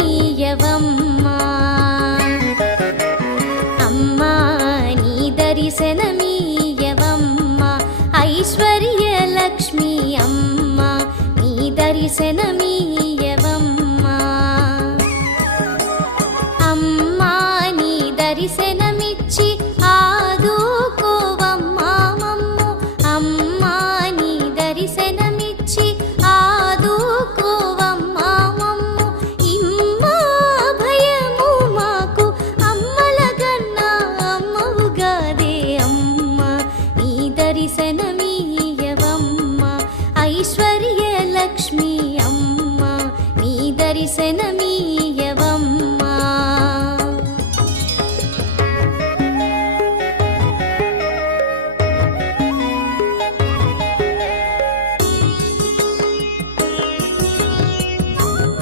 దర్శనమీయవమ్మా అమ్మా నీ దర్శనమీయవమ్మా ఐశ్వర్యలక్ష్మి అమ్మా నీ దర్శనమీయవమ్మా అమ్మా నీ దర్శనమిచ్చి ఆదుకోవమ్మా మమ్ము అమ్మా నీ దర్శనమిచ్చి ఆదుకోవమ్మా మమ్ము ఇమ్మా భయము మాకు అమ్మలగన్నా అమ్మవుగాదే అమ్మా నీ దర్శనమీయవమ్మా ఐశ్వర్యలక్ష్మి అమ్మా నీ దర్శనమీయవమ్మా